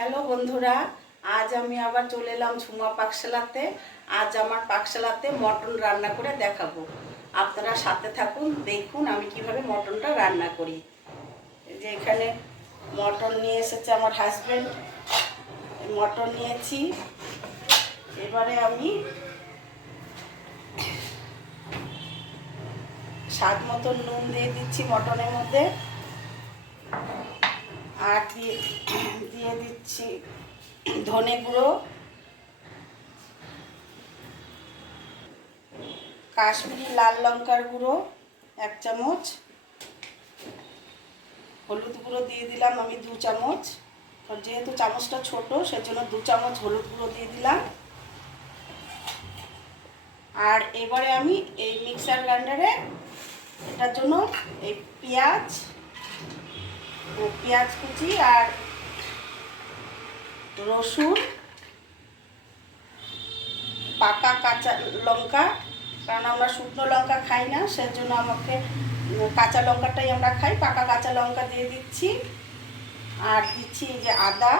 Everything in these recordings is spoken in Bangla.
হ্যালো বন্ধুরা, আজ আমি আবার চলে এলাম ঝুমা পাকশালাতে। আজ আমার পাকশালাতে মটন রান্না করে দেখাবো। আপনারা সাথে থাকুন, দেখুন আমি কিভাবে মটনটা রান্না করি। যে এখানে মটন নিয়ে এসেছে আমার হাজব্যান্ড, মটন নিয়েছি। এবারে আমি স্বাদ মতো নুন দিয়ে দিচ্ছি মটনের মধ্যে, আর দিয়ে দিচ্ছি ধনে গুঁড়ো, কাশ্মীরি লাল লঙ্কার গুঁড়ো 1 চামচ, হলুদ গুঁড়ো দিয়ে দিলাম আমি 2 চামচ। যেহেতু চামচটা ছোট সেজন্য 2 চামচ হলুদ গুঁড়ো দিয়ে দিলাম। আর এবারে আমি এই মিক্সার গ্রাইন্ডারে এটার জন্য এই পেঁয়াজ কুচি আর রসুন, পাকা কাঁচা লঙ্কা, কারণ আমরা শুকনো লঙ্কা খাই না, সেজন্য আমাকে কাঁচা লঙ্কাটাই আমরা খাই, পাকা কাঁচা লঙ্কা দিয়ে দিচ্ছি। আর দিচ্ছি এই যে আদা,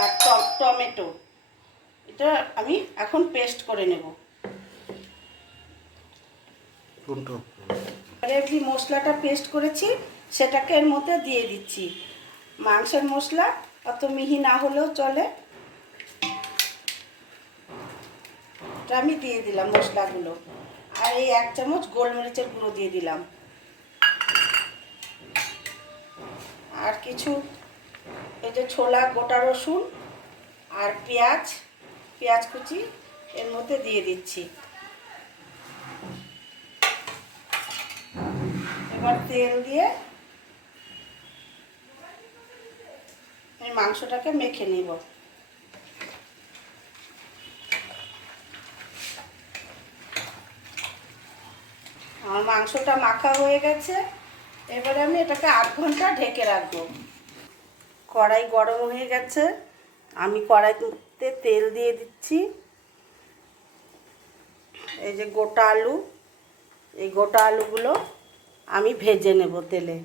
আর টমেটো, এটা আমি এখন পেস্ট করে নেব। যে মশলাটা পেস্ট করেছি সেটাকে এর মধ্যে দিয়ে দিচ্ছি। মাংসের মশলা অত মিহি না হলেও চলে, এটা আমি দিয়ে দিলাম মশলাগুলো। আর এই 1 চামচ গোলমরিচের গুঁড়ো দিয়ে দিলাম। আর কিছু এই যে ছোলা, গোটা রসুন আর পেঁয়াজ কুচি এর মধ্যে দিয়ে দিচ্ছি। এবার তেল দিয়ে এই মাংসটাকে মেখে নিব। আমার মাংসটা মাখা হয়ে গেছে, এবারে আমি এটাকে 8 ঘন্টা ঢেকে রাখবো। কড়াই গরম হয়ে গেছে, আমি কড়াইতে তেল দিয়ে দিচ্ছি। এই যে গোটা আলু, এই গোটা আলুগুলো আমি ভেজে নেব তেলে।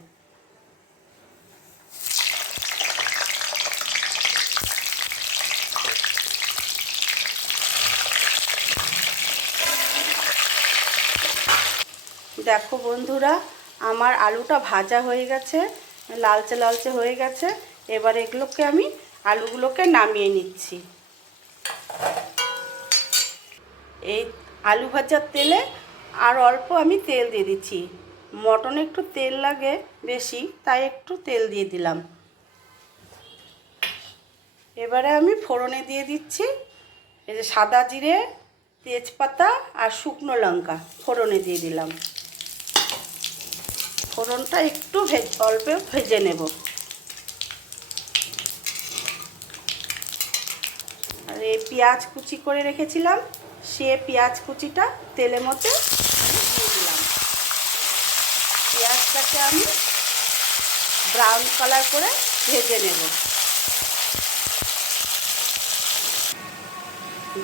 দেখো বন্ধুরা, আমার আলুটা ভাজা হয়ে গেছে, লালচে লালচে হয়ে গেছে। এবার এগুলোকে আমি আলুগুলোকে নামিয়ে নিচ্ছি। এই আলু ভাজার তেলে আর অল্প আমি তেল দিয়ে দিচ্ছি। মটনে একটু তেল লাগে বেশি, তাই একটু তেল দিয়ে দিলাম। এবারে আমি ফোড়নে দিয়ে দিচ্ছি এই যে সাদা জিরে, তেজপাতা আর শুকনো লঙ্কা ফোড়নে দিয়ে দিলাম। ফোড়নটা একটু অল্প ভেজে নেব। আর এই পেঁয়াজ কুচি করে রেখেছিলাম, সে পেঁয়াজ কুচিটা তেলের মধ্যে দিয়ে দিলাম। পেঁয়াজটাকে আমি ব্রাউন কালার করে ভেজে নেব।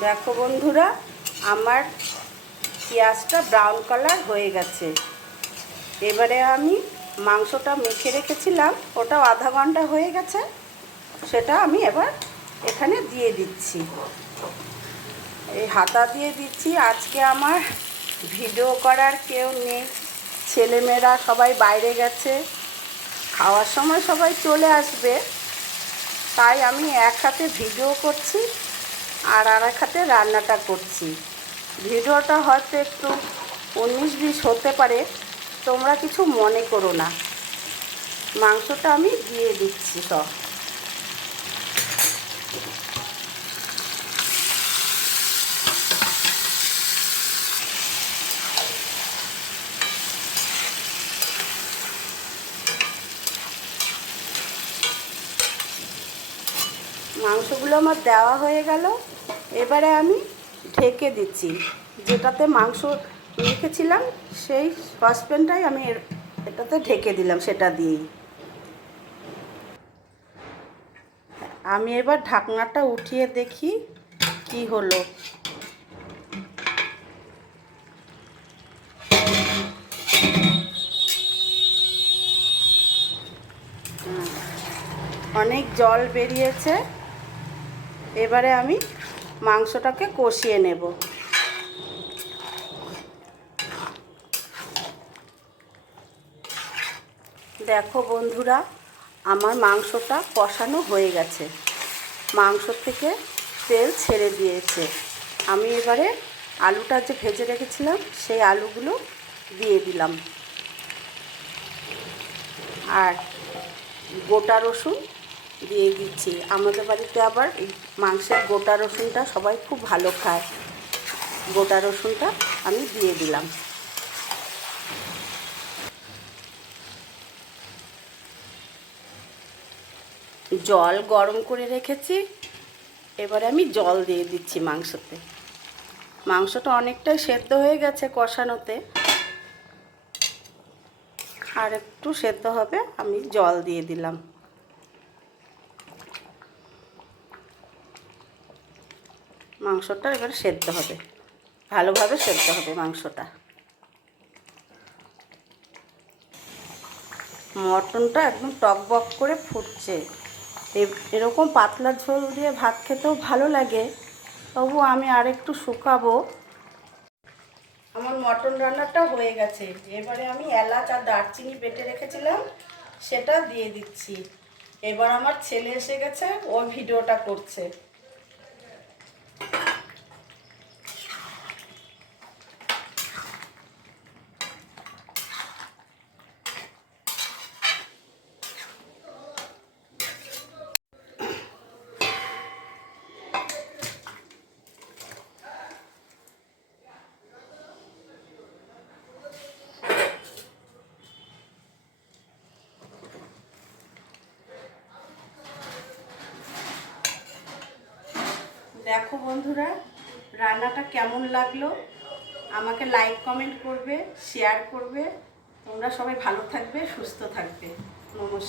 দেখো বন্ধুরা, আমার পেঁয়াজটা ব্রাউন কালার হয়ে গেছে। এবারে আমি মাংসটা মেখে রেখেছিলাম, ওটাও আধা ঘন্টা হয়ে গেছে, সেটা আমি এবার এখানে দিয়ে দিচ্ছি। এই হাতা দিয়ে দিচ্ছি। আজকে আমার ভিডিও করার কেউ নেই, ছেলেমেয়েরা সবাই বাইরে গেছে, খাওয়ার সময় সবাই চলে আসবে, তাই আমি এক হাতে ভিডিও করছি আর আরেক হাতে রান্নাটা করছি। ভিডিওটা হয়তো একটু 19-20 হতে পারে, তোমরা কিছু মনে করো না। মাংসটা আমি দিয়ে দিচ্ছি সব। মাংসগুলো আমার দেওয়া হয়ে গেল। এবারে আমি ঢেকে দিচ্ছি। যেটাতে মাংস রেখেছিলাম সেই সসপ্যানটাই আমি এটাতে ঢেকে দিলাম, সেটা দিয়েই। আমি এবার ঢাকনাটা উঠিয়ে দেখি কি হলো। অনেক জল বেরিয়েছে। এবারে আমি মাংসটাকে কষিয়ে নেব। দেখো বন্ধুরা, আমার মাংসটা কষানো হয়ে গেছে, মাংস থেকে তেল ছেড়ে দিয়েছে। আমি এবারে আলুটা যে ভেজে রেখেছিলাম সেই আলুগুলো দিয়ে দিলাম, আর গোটা রসুন দিয়ে দিচ্ছি। আমাদের বাড়িতে আবার এই মাংসের গোটা রসুনটা সবাই খুব ভালো খায়। গোটা রসুনটা আমি দিয়ে দিলাম। জল গরম করে রেখেছি, এবারে আমি জল দিয়ে দিচ্ছি মাংসতে। মাংসটা অনেকটাই সেদ্ধ হয়ে গেছে কষানোতে, আর একটু সেদ্ধ হবে, আমি জল দিয়ে দিলাম। মাংসটা এবার সেদ্ধ হবে, ভালোভাবে সেদ্ধ হবে মাংসটা। মটনটা একদম টকবক করে ফুটছে। এরকম পাতলা ঝোল দিয়ে ভাত খেতেও ভালো লাগে, তবু আমি আর একটু শুকাবো। আমার মটন রান্নাটা হয়ে গেছে। এবারে আমি এলাচ আর দারচিনি বেটে রেখেছিলাম সেটা দিয়ে দিচ্ছি। এবার আমার ছেলে এসে গেছে, ও ভিডিওটা করছে। দেখো বন্ধুরা, রান্নাটা কেমন লাগলো আমাকে লাইক কমেন্ট করবে, শেয়ার করবে। তোমরা সবাই ভালো থাকবে, সুস্থ থাকবে। নমস্কার।